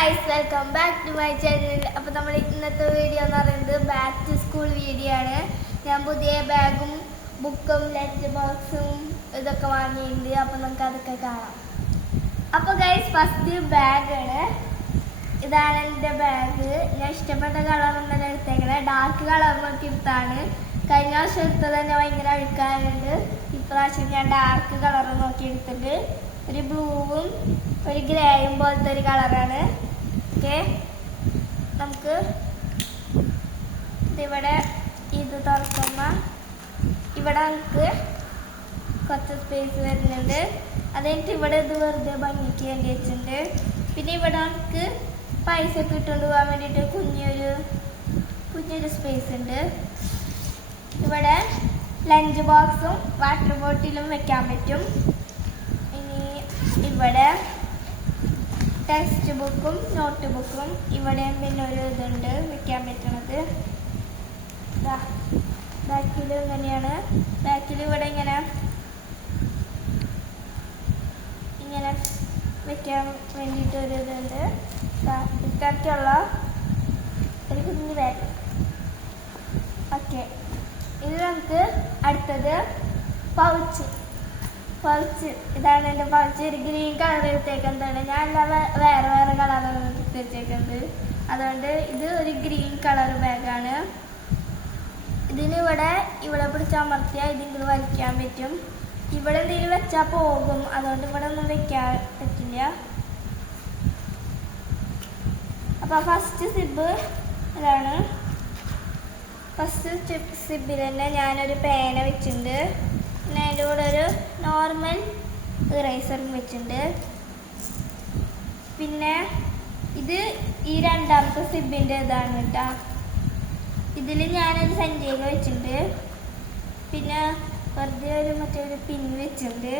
Guys, welcome back to my channel. അപ്പോൾ നമ്മൾ ഇന്നത്തെ വീഡിയോ എന്ന് പറയുന്നത് ബാക്ക് ടു സ്കൂൾ വീഡിയോ ആണ്. ഞാൻ പുതിയ ബാഗും ബുക്കും ലഞ്ച് ബോക്സും ഇതൊക്കെ വാങ്ങിയിട്ടുണ്ട്. അപ്പോൾ നമുക്ക് അതൊക്കെ കാണാം. അപ്പോൾ ഗൈസ്, ഫസ്റ്റ് ബാഗാണ്. ഇതാണ് എൻ്റെ ബാഗ്. ഞാൻ ഇഷ്ടപ്പെട്ട കളർ തന്നെ എടുത്തേക്കണേ. ഡാർക്ക് കളർ നോക്കി എടുത്താണ്. കഴിഞ്ഞ വർഷം എടുത്തത് തന്നെ ഭയങ്കര അഴുക്കാറുണ്ട്. ഇപ്രാവശ്യം ഞാൻ ഡാർക്ക് കളർ നോക്കി എടുത്തിട്ട് ഒരു ബ്ലൂവും ഒരു ഗ്രേയും പോലത്തെ ഒരു കളറാണ്. ഓക്കെ, നമുക്ക് ഇതിവിടെ ഇത് തുറക്കുമ്പോൾ ഇവിടെ നമുക്ക് കുറച്ച് സ്പേസ് വരുന്നുണ്ട്. അതെനിക്ക് ഇവിടെ ഇത് വെറുതെ ഭംഗിക്ക് വേണ്ടി വെച്ചിട്ടുണ്ട്. പിന്നെ ഇവിടെ നമുക്ക് പൈസ ഒക്കെ ഇട്ടുകൊണ്ട് പോകാൻ വേണ്ടിയിട്ട് കുഞ്ഞൊരു സ്പേസ് ഉണ്ട്. ഇവിടെ ലഞ്ച് ബോക്സും വാട്ടർ ബോട്ടിലും വെക്കാൻ പറ്റും. ഇനി ഇവിടെ ടെക്സ്റ്റ് ബുക്കും നോട്ട് ബുക്കും ഇവിടെയും പിന്നെ ഒരു ഇതുണ്ട് വെക്കാൻ പറ്റണത്. ബാക്കിൽ ഇങ്ങനെയാണ്. ബാക്കിൽ ഇവിടെ ഇങ്ങനെ വെക്കാൻ വേണ്ടിയിട്ട് ഒരു ഇതുണ്ട്. ഇത്രയ്ക്കുള്ള ഒരു കുഞ്ഞു ബാഗ്. ഓക്കെ, ഇത് നമുക്ക് അടുത്തത് പൗച്ച്. ഇതാണ് എൻ്റെ പൗച്ച്. ഒരു ഗ്രീൻ കളർ എടുത്തേക്കുന്നത്. ഞാൻ വേറെ കളറാണ് എടുത്ത് വെച്ചേക്കുന്നത്. അതുകൊണ്ട് ഇത് ഒരു ഗ്രീൻ കളർ ബാഗാണ്. ഇതിന് ഇവിടെ പിടിച്ച് അമർത്തിയാൽ ഇതിങ്ങനെ വലിക്കാൻ പറ്റും. ഇവിടെ എന്തെങ്കിലും വെച്ചാൽ പോകും. അതുകൊണ്ട് ഇവിടെ ഒന്നും വെക്കാൻ പറ്റില്ല. അപ്പോൾ ഫസ്റ്റ് സിബ് ഇതാണ്. ഫസ്റ്റ് സിബിൽ തന്നെ ഞാനൊരു പേന വെച്ചിട്ടുണ്ട്. പിന്നെ അതിൻ്റെ കൂടെ ഒരു നോർമൽ ഇറേസറും വെച്ചിട്ടുണ്ട്. പിന്നെ ഇത് ഈ രണ്ടാമത്തെ സിബിൻ്റെ ഇതാണ് കേട്ടോ. ഇതിൽ ഞാനൊരു സഞ്ചിക വെച്ചിട്ടുണ്ട്. പിന്നെ വെറുതെ മറ്റൊരു പിൻ വെച്ചിട്ടുണ്ട്.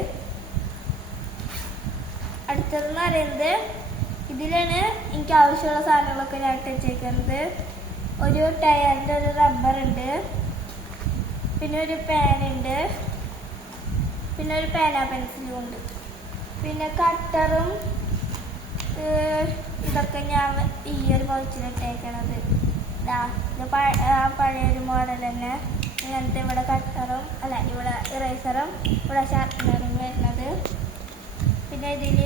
അടുത്തതെന്ന് പറയുന്നത് ഇതിലാണ് എനിക്ക് ആവശ്യമുള്ള സാധനങ്ങളൊക്കെ ഞാൻ വെച്ചേക്കുന്നത്. ഒരു ടയറിൻ്റെ ഒരു റബ്ബർ ഉണ്ട്. പിന്നെ ഒരു പേനുണ്ട്. പിന്നെ ഒരു പേന പെൻസിലും ഉണ്ട്. പിന്നെ കട്ടറും ഇതൊക്കെ ഞാൻ ഈ ഒരു പൗച്ചിലിട്ടേക്കണത്. ഇത് പഴയൊരു മോഡൽ തന്നെ. ഇങ്ങനത്തെ ഇവിടെ കട്ടറും ഇവിടെ ഇറേസറും ഇവിടെ ഷാർപ്പനറും വരുന്നത്. പിന്നെ ഇതിൽ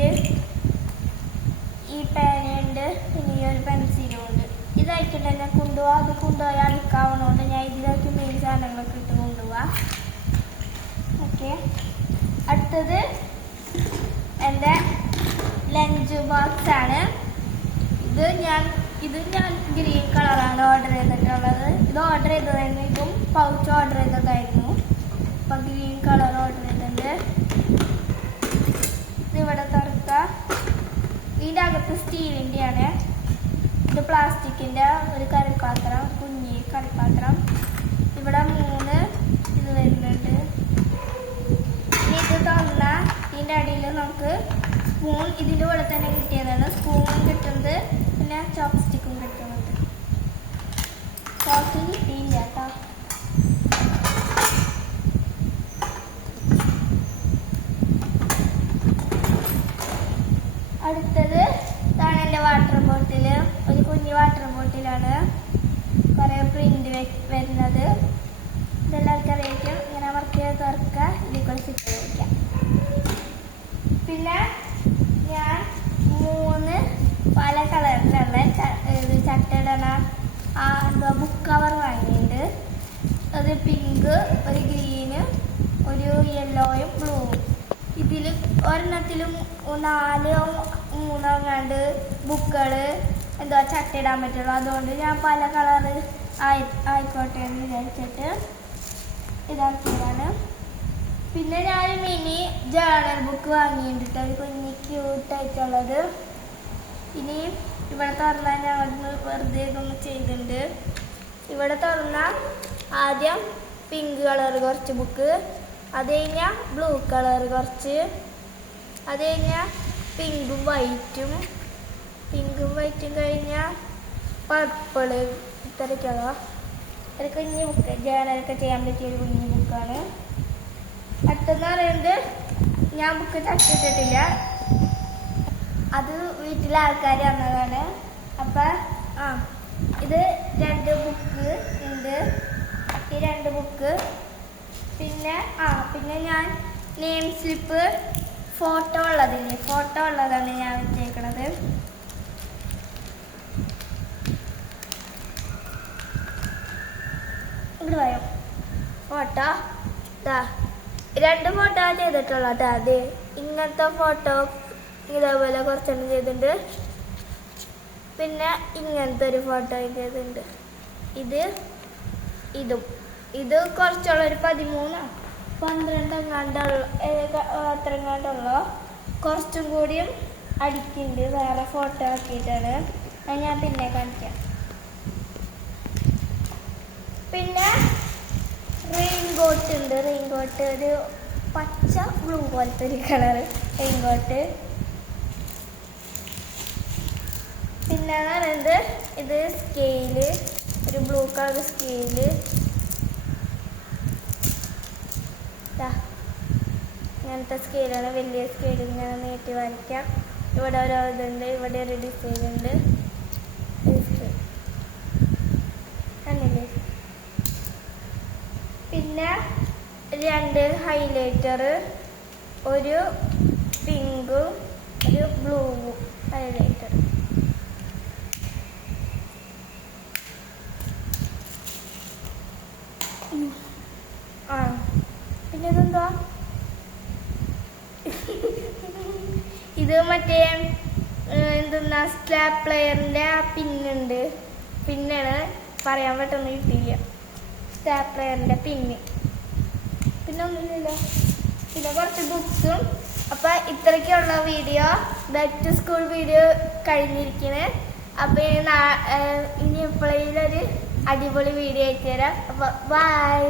ഈ പേനയുണ്ട്. പിന്നെ ഈ ഒരു പെൻസിലും ഉണ്ട്. ഇതായിട്ടുണ്ട് തന്നെ കൊണ്ടുപോകാം. അത് കൊണ്ടുപോയി അടുക്കാവണോണ്ട് ഞാൻ ഇതിലേക്ക് മെയിൻ സാധനങ്ങളൊക്കെ ഇട്ട് കൊണ്ടുപോവാം. ഓക്കെ, അടുത്തത് എൻ്റെ ലഞ്ച് ബോക്സ് ആണ്. ഇത് ഞാൻ ഗ്രീൻ കളറാണ് ഓർഡർ ചെയ്തിട്ടുള്ളത്. ഇത് ഓർഡർ ചെയ്തതായിരുന്നു. ഇതും പൗച്ച് ഓർഡർ ചെയ്തതായിരുന്നു. അപ്പം ഗ്രീൻ കളർ ഓർഡർ ചെയ്തിട്ടുണ്ട്. ഇതിവിടെ തുറക്കുക. ഇതിൻ്റെ അകത്ത് സ്റ്റീലിൻ്റെയാണ്. ഇത് പ്ലാസ്റ്റിക്കിൻ്റെ ഒരു കറിപ്പാത്രം, കുഞ്ഞി കറിപ്പാത്രം. ഇവിടെ 3 ഇത് വരുന്നുണ്ട്. ഇനി ഇത് തുറന്നാൽ ഇതിൻ്റെ അടിയിൽ നമുക്ക് സ്പൂൺ ഇതിൻ്റെ കൂടെ തന്നെ കിട്ടിയതാണ്. സ്പൂണും കിട്ടുന്നത്, പിന്നെ ചോപ്സ്റ്റിക്കും കിട്ടുന്നത്. ചോപ്പ് കിട്ടിയില്ല കേട്ടോ. അടുത്തത് ഇതാണ് എൻ്റെ വാട്ടർ ബോട്ടിൽ. ഒരു കുഞ്ഞു വാട്ടർ ബോട്ടിലാണ്. കുറേ പ്രിന്റ് വരുന്നത്. ഇതെല്ലാവർക്കും അറിയിക്കും. ഇങ്ങനെ അമർത്തിയ തുറക്കുക, ഇതിൽ സിറ്റ് വയ്ക്കാം. പിന്നെ ഞാൻ 3 പല കളറിലുള്ള ചട്ടയിടണ ബുക്ക് കവർ വാങ്ങിയിട്ടുണ്ട്. ഒരു പിങ്ക്, ഒരു ഗ്രീന്, ഒരു യെല്ലോയും ബ്ലൂവും. ഇതിൽ ഒരെണ്ണത്തിലും 4-3 എങ്ങാണ്ട് ബുക്കുകൾ ചട്ടയിടാൻ പറ്റുള്ളൂ. അതുകൊണ്ട് ഞാൻ പല കളർ ആയിക്കോട്ടെ എന്ന് വിചാരിച്ചിട്ട് ഇതാക്കിയതാണ്. പിന്നെ ഞാൻ മിനി ജേർണൽ ബുക്ക് വാങ്ങിയിട്ടുണ്ട്. ഒരു കുഞ്ഞി ക്യൂട്ടായിട്ടുള്ളത്. ഇനി ഇവിടെ തുറന്നാൽ ഞാൻ വെറുതെ ഇതൊന്ന് ചെയ്തിട്ടുണ്ട്. ഇവിടെ തുറന്നാൽ ആദ്യം പിങ്ക് കളർ കുറച്ച് ബുക്ക്, അത് കഴിഞ്ഞാൽ ബ്ലൂ കളർ കുറച്ച്, അത് കഴിഞ്ഞാൽ പിങ്കും വൈറ്റും കഴിഞ്ഞാൽ പർപ്പിള്. ഇത്രയ്ക്കുള്ള ഒരു കുഞ്ഞു ബുക്ക്, ജേർണലൊക്കെ ചെയ്യാൻ പറ്റിയ ഒരു കുഞ്ഞു ബുക്കാണ്. അടുത്തെന്ന് പറയുന്നത് ഞാൻ ബുക്ക് ചട്ടിട്ടിട്ടില്ല. അത് വീട്ടിലെ ആൾക്കാർ തന്നതാണ്. അപ്പം ഇത് 2 ബുക്ക് ഉണ്ട്. ഈ 2 ബുക്ക് പിന്നെ ഞാൻ നെയിം സ്ലിപ്പ് ഫോട്ടോ ഉള്ളതാണ് ഞാൻ വെച്ചേക്കണത്. ഇവിടെ വരും ഫോട്ടോ. 2 ഫോട്ടോ ചെയ്തിട്ടുള്ളത്. അതെ, ഇങ്ങനത്തെ ഫോട്ടോ ഇതേപോലെ കുറച്ചെണ്ണം ചെയ്തിട്ടുണ്ട്. പിന്നെ ഇങ്ങനത്തെ ഒരു ഫോട്ടോ ചെയ്തിട്ടുണ്ട്. ഇത് കുറച്ചുള്ള ഒരു 13-12 അത്രങ്ങാണ്ടുള്ള കുറച്ചും കൂടിയും അടിക്കുന്നുണ്ട്. വേറെ ഫോട്ടോ ആക്കിയിട്ടാണ്. അത് ഞാൻ പിന്നെ കാണിക്കാം. പിന്നെ റെയിൻകോട്ട് ഉണ്ട്. റെയിൻകോട്ട് ഒരു പച്ച ബ്ലൂ പോലത്തെ ഒരു കളർ റെയിൻകോട്ട്. പിന്നെ പറയുന്നത് ഇത് സ്കെയില്, ഒരു ബ്ലൂ കളർ സ്കെയില്. ഇങ്ങനത്തെ സ്കെയിലാണ്, വലിയ സ്കെയിൽ. ഇങ്ങനെ നീട്ടി വരയ്ക്കാം. ഇവിടെ ഓരോ ഇതുണ്ട്, ഇവിടെ ഒരു ഡിസൈൻ ഉണ്ട്. പിന്നെ 2 ഹൈലൈറ്റർ, ഒരു പിങ്കും ഒരു ബ്ലൂവും ഹൈലൈറ്റർ. പിന്നെ ഇതെന്താ? ഇത് മറ്റേ എന്തെന്നാ സ്റ്റാപ്ലെയറിൻ്റെ ആ പിന്നുണ്ട്. പിന്നാണ് പറയാൻ പെട്ടെന്ന് കിട്ടിയില്ല. സ്റ്റാപ്ലെയറിൻ്റെ പിന്നെ ഒന്നുമില്ല. പിന്നെ കുറച്ച് ബുക്സും. അപ്പം ഇത്രയ്ക്കുള്ള video, back to school video കഴിഞ്ഞിരിക്കുന്നത്. അപ്പം ഇനി എപ്പോഴെങ്കിലും ഒരു അടിപൊളി വീഡിയോ അയച്ചു തരാം. അപ്പം ബൈ.